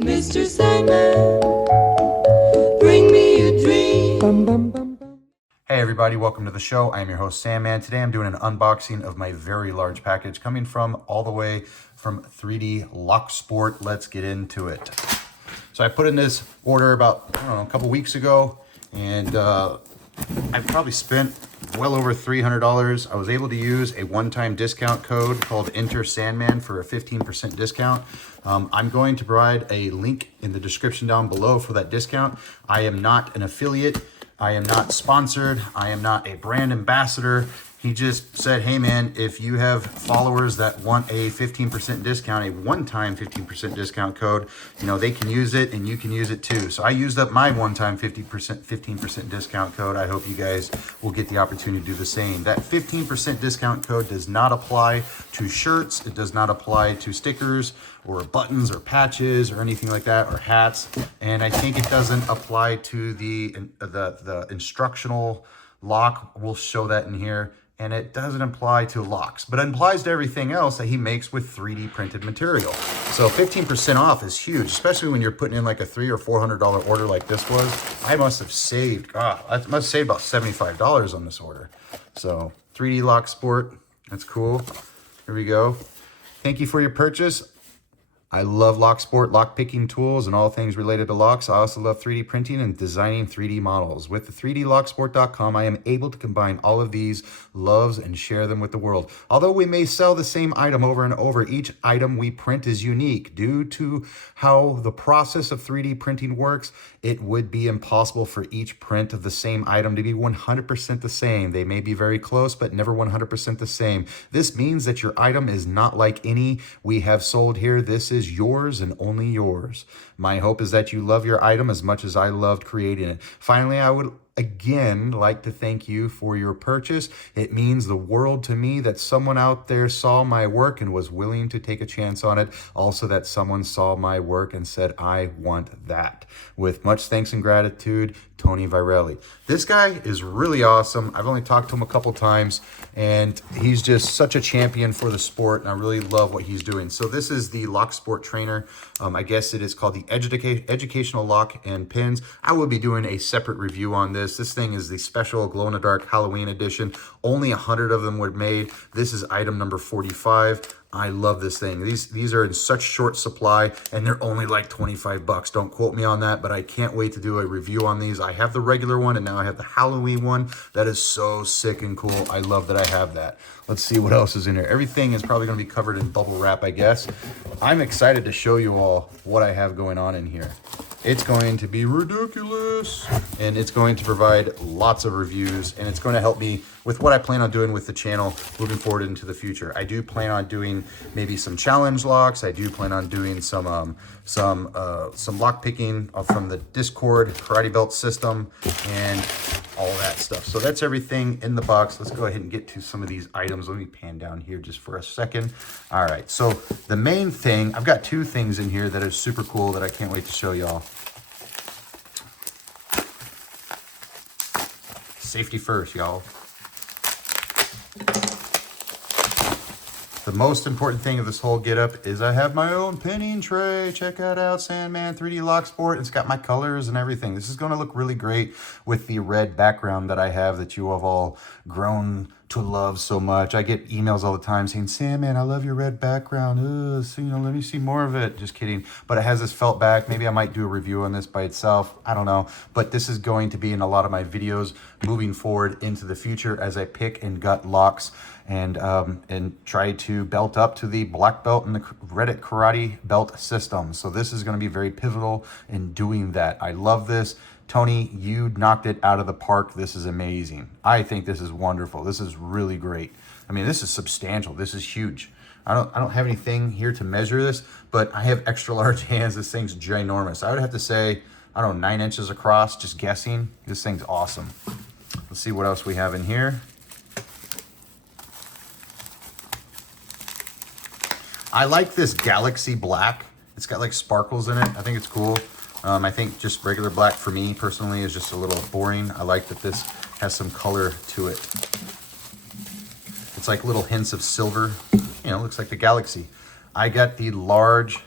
Mr. Sandman, bring me a dream. Hey everybody, welcome to the show. I am your host Sandman. Today I'm doing an unboxing of my very large package coming from all the way from 3D Locksport. Let's get into it. So I put in this order about, I don't know, a couple weeks ago, and I probably spent well over $300. I was able to use a one-time discount code called Enter Sandman for a 15% discount. I'm going to provide a link in the description down below for that discount. I am not an affiliate. I am not sponsored. I am not a brand ambassador. He just said, hey man, if you have followers that want a 15% discount, a one-time 15% discount code, you know, they can use it and you can use it too. So I used up my one-time 15% discount code. I hope you guys will get the opportunity to do the same. That 15% discount code does not apply to shirts. It does not apply to stickers or buttons or patches or anything like that, or hats. And I think it doesn't apply to the instructional lock. We'll show that in here. And it doesn't apply to locks, but it applies to everything else that he makes with 3D printed material. So 15% off is huge, especially when you're putting in like a $300 or $400 order like this was. I must have saved, I must have saved about $75 on this order. So 3D Locksport, that's cool. Here we go. Thank you for your purchase. I love Locksport, lockpicking tools, and all things related to locks. I also love 3D printing and designing 3D models. With the 3dlocksport.com, I am able to combine all of these loves and share them with the world. Although we may sell the same item over and over, each item we print is unique. Due to how the process of 3D printing works, it would be impossible for each print of the same item to be 100% the same. They may be very close, but never 100% the same. This means that your item is not like any we have sold here. This is yours and only yours. My hope is that you love your item as much as I loved creating it. Finally, I would again like to thank you for your purchase. It means the world to me that someone out there saw my work and was willing to take a chance on it. Also that someone saw my work and said, I want that. With much thanks and gratitude, Tony Virelli. This guy is really awesome. I've only talked to him a couple times, and he's just such a champion for the sport, and I really love what he's doing. So this is the Locksport trainer. I guess it is called the Educational Lock and Pins. I will be doing a separate review on this. This thing is the special glow-in-the-dark Halloween edition. Only 100 of them were made. This is item number 45. I love this thing. These are in such short supply, and they're only like 25 bucks. Don't quote me on that, but I can't wait to do a review on these. I have the regular one, and now I have the Halloween one. That is so sick and cool. I love that I have that. Let's see what else is in here. Everything is probably going to be covered in bubble wrap, I guess. I'm excited to show you all what I have going on in here. It's going to be ridiculous, and it's going to provide lots of reviews, and it's going to help me with what I plan on doing with the channel moving forward into the future. I do plan on doing maybe some challenge locks. I do plan on doing some lock picking from the Discord karate belt system and all that stuff. So that's everything in the box. Let's go ahead and get to some of these items. Let me pan down here just for a second. All right, so the main thing, I've got two things in here that are super cool that I can't wait to show y'all. Safety first, y'all. The most important thing of this whole getup is I have my own pinning tray. Check that out, Sandman 3D Locksport. It's got my colors and everything. This is going to look really great with the red background that I have that you have all grown to love so much. I get emails all the time saying, Sandman, I love your red background. So, let me see more of it. Just kidding. But it has this felt back. Maybe I might do a review on this by itself. I don't know. But this is going to be in a lot of my videos moving forward into the future as I pick and gut locks and try to belt up to the black belt and the Reddit karate belt system. So this is going to be very pivotal in doing that. I love this. Tony, you knocked it out of the park. This is amazing. I think this is wonderful. This is really great. I mean, this is substantial. This is huge. I don't have anything here to measure this, but I have extra large hands. This thing's ginormous. I would have to say, I don't know, 9 inches across, just guessing. This thing's awesome. Let's see what else we have in here. I like this Galaxy Black. It's got like sparkles in it. I think it's cool. I think just regular black for me personally is just a little boring. I like that this has some color to it. It's like little hints of silver, know, looks like the galaxy. I got the large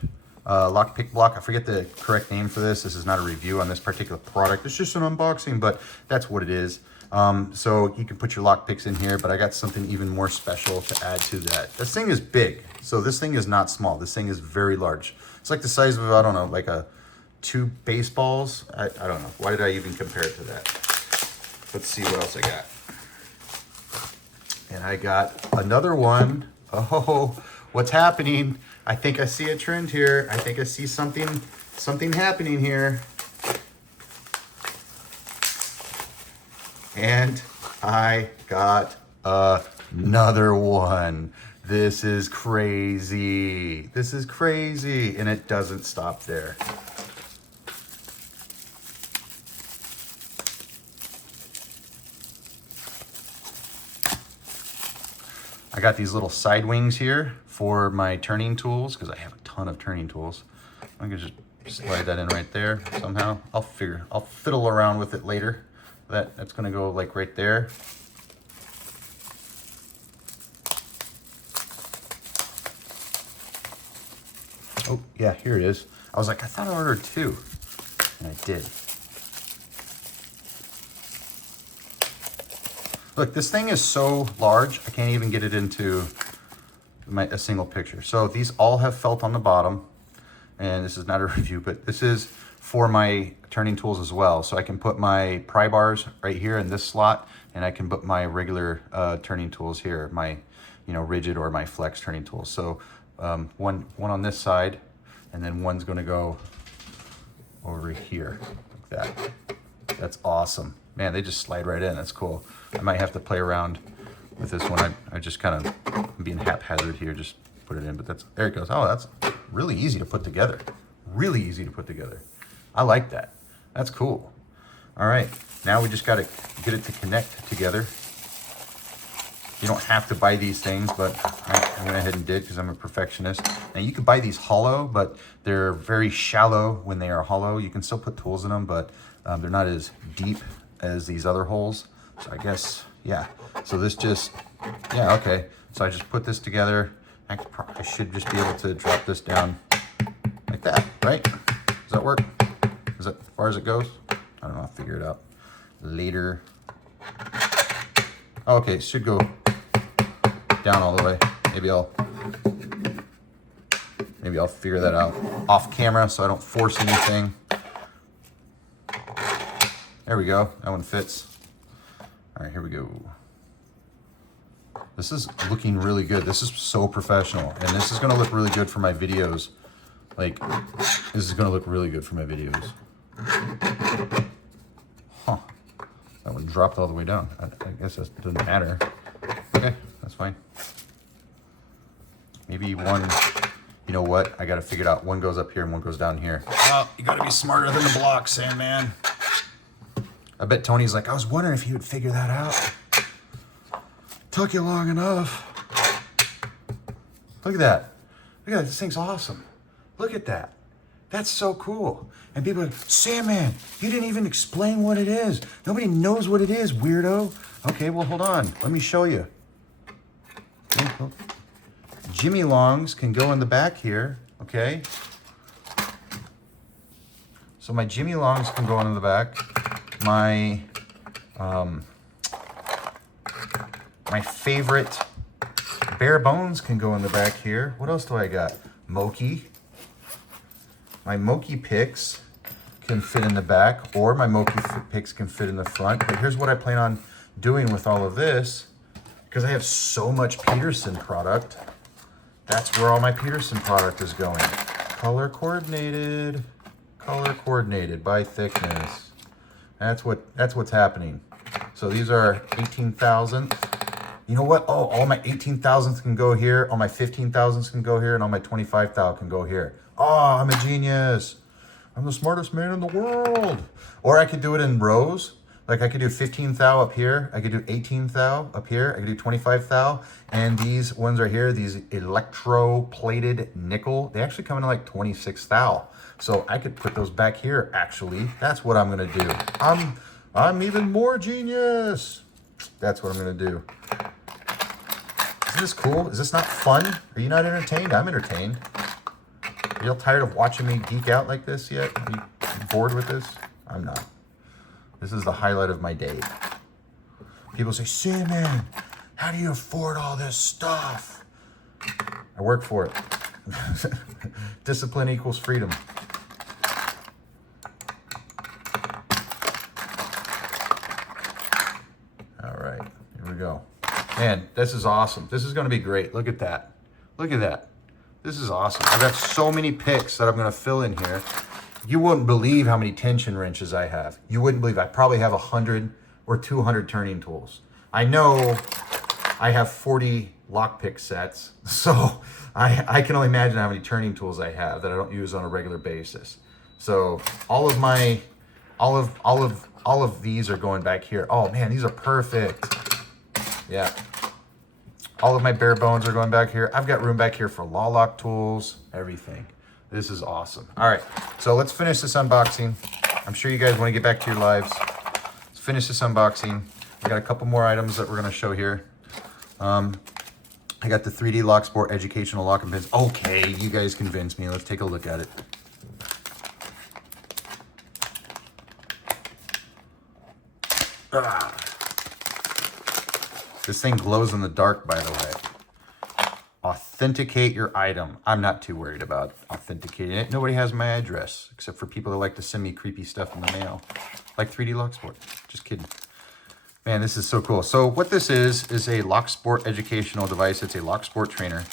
lockpick block. I forget the correct name for this. This is not a review on this particular product. It's just an unboxing, but that's what it is. So you can put your lockpicks in here, but I got something even more special to add to that. This thing is big. So this thing is not small. This thing is very large. It's like the size of, I don't know, like 2 baseballs. I don't know. Why did I even compare it to that? Let's see what else I got. And I got another one. Oh, what's happening? I think I see a trend here. I think I see something happening here. And I got another one. This is crazy. This is crazy. And it doesn't stop there. I got these little side wings here for my turning tools because I have a ton of turning tools. I'm gonna just slide that in right there somehow. I'll fiddle around with it later. That's gonna go like right there. Oh yeah, here it is. I was like, I thought I ordered 2, and I did. Look, this thing is so large, I can't even get it into a single picture. So these all have felt on the bottom, and this is not a review, but this is for my turning tools as well. So I can put my pry bars right here in this slot, and I can put my regular turning tools here, my rigid or my flex turning tools. So one on this side, and then one's gonna go over here like that. That's awesome. Man, they just slide right in. That's cool. I might have to play around with this one. I just kind of being haphazard here, just put it in, but there it goes. Oh, that's really easy to put together. Really easy to put together. I like that. That's cool. All right, now we just got to get it to connect together. You don't have to buy these things, but I went ahead and did because I'm a perfectionist. Now you can buy these hollow, but they're very shallow when they are hollow. You can still put tools in them, but they're not as deep as these other holes. So I guess, yeah. So this just, yeah, okay. So I just put this together. I should just be able to drop this down like that, right? Does that work? Is that as far as it goes? I don't know, I'll figure it out later. Oh, okay, it should go down all the way. Maybe I'll figure that out off camera so I don't force anything. There we go, that one fits. All right, here we go. This is looking really good. This is so professional, and this is gonna look really good for my videos. Like, this is gonna look really good for my videos. Huh, that one dropped all the way down. I guess that doesn't matter. Okay, that's fine. Maybe one, you know what? I gotta figure it out. One goes up here and one goes down here. Oh, you gotta be smarter than the block, Sandman. I bet Tony's like, I was wondering if you would figure that out. Took you long enough. Look at that. Look at that, this thing's awesome. Look at that. That's so cool. And people are like, Sandman, you didn't even explain what it is. Nobody knows what it is, weirdo. Okay, well, hold on. Let me show you. Jimy Longs can go in the back here, okay? So my Jimy Longs can go in the back. My my favorite bare bones can go in the back here. What else do I got? Moki. My Multipicks can fit in the back, or my Multipicks can fit in the front. But here's what I plan on doing with all of this, because I have so much Peterson product. That's where all my Peterson product is going. Color coordinated by thickness. That's what's happening. So these are 18,000. You know what? Oh, all my 18,000s can go here. All my 15,000s can go here, and all my 25,000 can go here. Oh, I'm a genius. I'm the smartest man in the world. Or I could do it in rows. Like I could do 15,000 up here. I could do 18,000 up here. I could do 25,000. And these ones right here, these electro-plated nickel, they actually come in like 26,000. So I could put those back here, actually. That's what I'm gonna do. I'm even more genius. That's what I'm gonna do. Isn't this cool? Is this not fun? Are you not entertained? I'm entertained. Are you all tired of watching me geek out like this yet? Are you bored with this? I'm not. This is the highlight of my day. People say, Sandman, how do you afford all this stuff? I work for it. Discipline equals freedom. All right, here we go. Man, this is awesome. This is gonna be great. Look at that. Look at that. This is awesome. I've got so many picks that I'm gonna fill in here. You wouldn't believe how many tension wrenches I have. You wouldn't believe. I probably have 100 or 200 turning tools. I know I have 40 lockpick sets, so I can only imagine how many turning tools I have that I don't use on a regular basis. So all of these are going back here. Oh man, these are perfect. Yeah. All of my bare bones are going back here. I've got room back here for law lock tools, everything. This is awesome. All right, so let's finish this unboxing. I'm sure you guys want to get back to your lives. Let's finish this unboxing. I got a couple more items that we're gonna show here. I got the 3D Locksport educational locking pins. Okay, you guys convinced me. Let's take a look at it. Ah. This thing glows in the dark, by the way. Authenticate your item. I'm not too worried about authenticating it. Nobody has my address, except for people that like to send me creepy stuff in the mail. Like 3D Locksport. Just kidding. Man, this is so cool. So what this is a Locksport educational device. It's a Locksport trainer.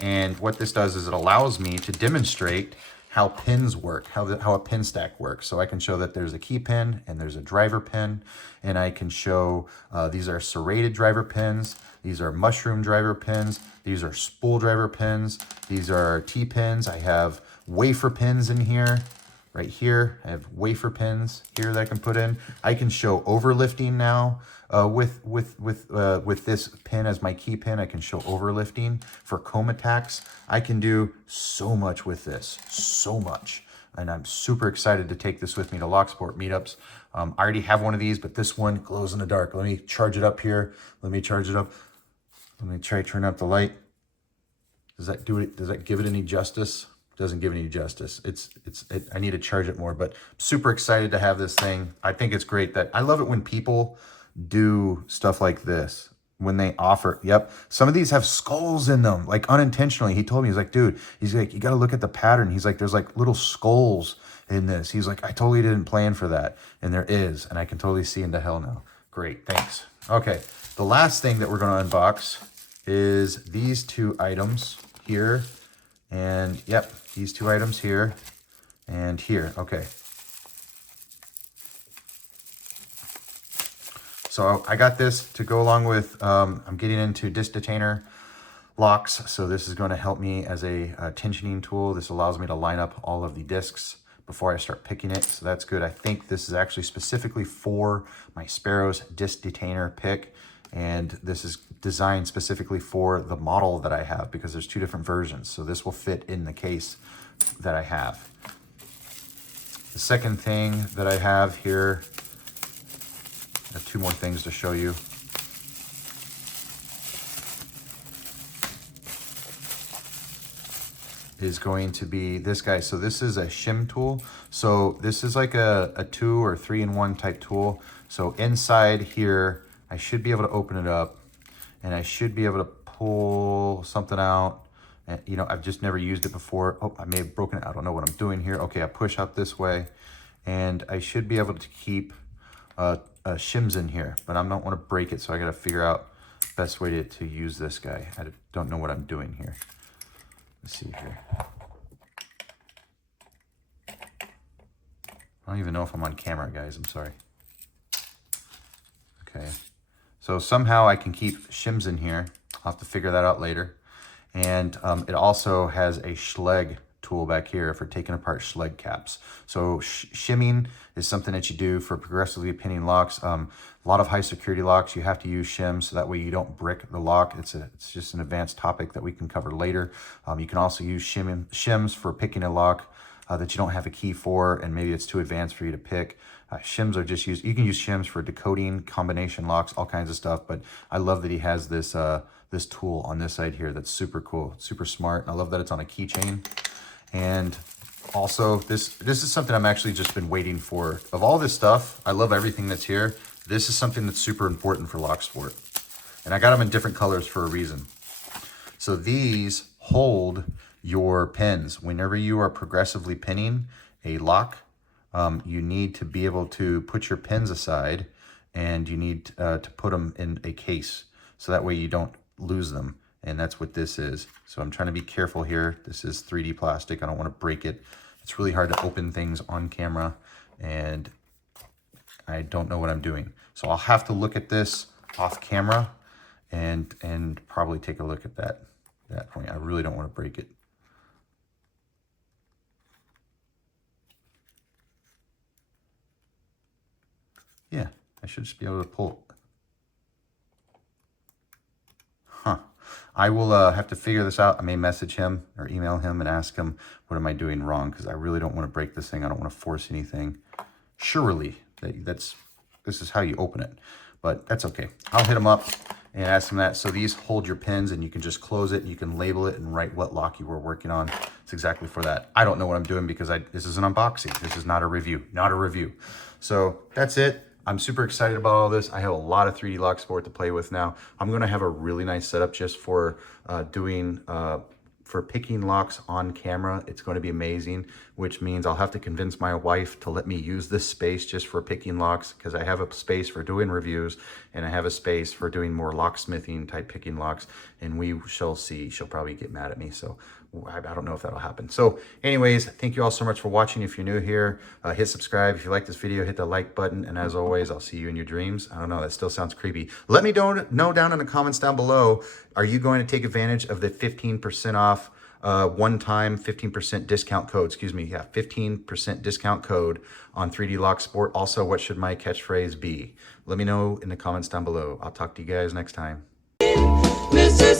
And what this does is it allows me to demonstrate how pins work, how a pin stack works. So I can show that there's a key pin and there's a driver pin. And I can show these are serrated driver pins. These are mushroom driver pins. These are spool driver pins. These are T-pins. I have wafer pins in here. Right here, I have wafer pins here that I can put in. I can show overlifting now with this pin as my key pin. I can show overlifting for comb attacks. I can do so much with this, so much. And I'm super excited to take this with me to Locksport meetups. I already have one of these, but this one glows in the dark. Let me charge it up here. Let me charge it up. Let me try turn up the light. Does that do it? Does that give it any justice? Doesn't give any justice. I need to charge it more, but I'm super excited to have this thing. I think it's great that I love it when people do stuff like this, when they offer, yep. Some of these have skulls in them, like unintentionally. He told me, he's like, dude, he's like, you got to look at the pattern. He's like, there's like little skulls in this. He's like, I totally didn't plan for that. And there is, and I can totally see into hell now. Great, thanks. Okay, the last thing that we're gonna unbox is these two items here. And yep, these two items here and here. Okay. So I got this to go along with, I'm getting into disc detainer locks. So this is going to help me as a tensioning tool. This allows me to line up all of the discs before I start picking it. So that's good. I think this is actually specifically for my Sparrow's disc detainer pick. And this is designed specifically for the model that I have because there's two different versions. So this will fit in the case that I have. The second thing that I have here, I have two more things to show you. Is going to be this guy. So this is a shim tool. So this is like a 2 or 3-in-1 type tool. So inside here, I should be able to open it up and I should be able to pull something out. And, you know, I've just never used it before. Oh, I may have broken it. I don't know what I'm doing here. Okay, I push out this way and I should be able to keep shims in here, but I don't want to break it. So I got to figure out the best way to use this guy. I don't know what I'm doing here. Let's see here. I don't even know if I'm on camera, guys. I'm sorry. Okay. So somehow I can keep shims in here. I'll have to figure that out later. And it also has a Schleg tool back here for taking apart Schleg caps. So shimming is something that you do for progressively pinning locks. A lot of high security locks, you have to use shims so that way you don't brick the lock. It's just an advanced topic that we can cover later. You can also use shims for picking a lock that you don't have a key for, and maybe it's too advanced for you to pick. Shims are just used. You can use shims for decoding, combination locks, all kinds of stuff. But I love that he has this this tool on this side here that's super cool, super smart. And I love that it's on a keychain. And also, this is something I'm actually just been waiting for. Of all this stuff, I love everything that's here. This is something that's super important for Locksport. And I got them in different colors for a reason. So these hold your pins. Whenever you are progressively pinning a lock, you need to be able to put your pins aside, and you need to put them in a case. So that way you don't lose them. And that's what this is. So I'm trying to be careful here. This is 3D plastic. I don't want to break it. It's really hard to open things on camera, and I don't know what I'm doing. So I'll have to look at this off camera and probably take a look at that point. I really don't want to break it. Yeah, I should just be able to pull. Huh. I will have to figure this out. I may message him or email him and ask him, what am I doing wrong? Because I really don't want to break this thing. I don't want to force anything. Surely, this is how you open it. But that's okay. I'll hit him up and ask him that. So these hold your pins, and you can just close it. You can label it and write what lock you were working on. It's exactly for that. I don't know what I'm doing because this is an unboxing. This is not a review. Not a review. So that's it. I'm super excited about all this. I have a lot of 3D Locksport to play with now. I'm going to have a really nice setup just for for picking locks on camera. It's going to be amazing, which means I'll have to convince my wife to let me use this space just for picking locks, because I have a space for doing reviews and I have a space for doing more locksmithing type picking locks, and we shall see. She'll probably get mad at me, so I don't know if that'll happen. So anyways, thank you all so much for watching. If you're new here, hit subscribe. If you like this video, hit the like button. And as always, I'll see you in your dreams. I don't know, that still sounds creepy. Let me know down in the comments down below, are you going to take advantage of the 15% off one-time 15% discount code? Excuse me, yeah, 15% discount code on 3D Locksport. Also, what should my catchphrase be? Let me know in the comments down below. I'll talk to you guys next time. Mr.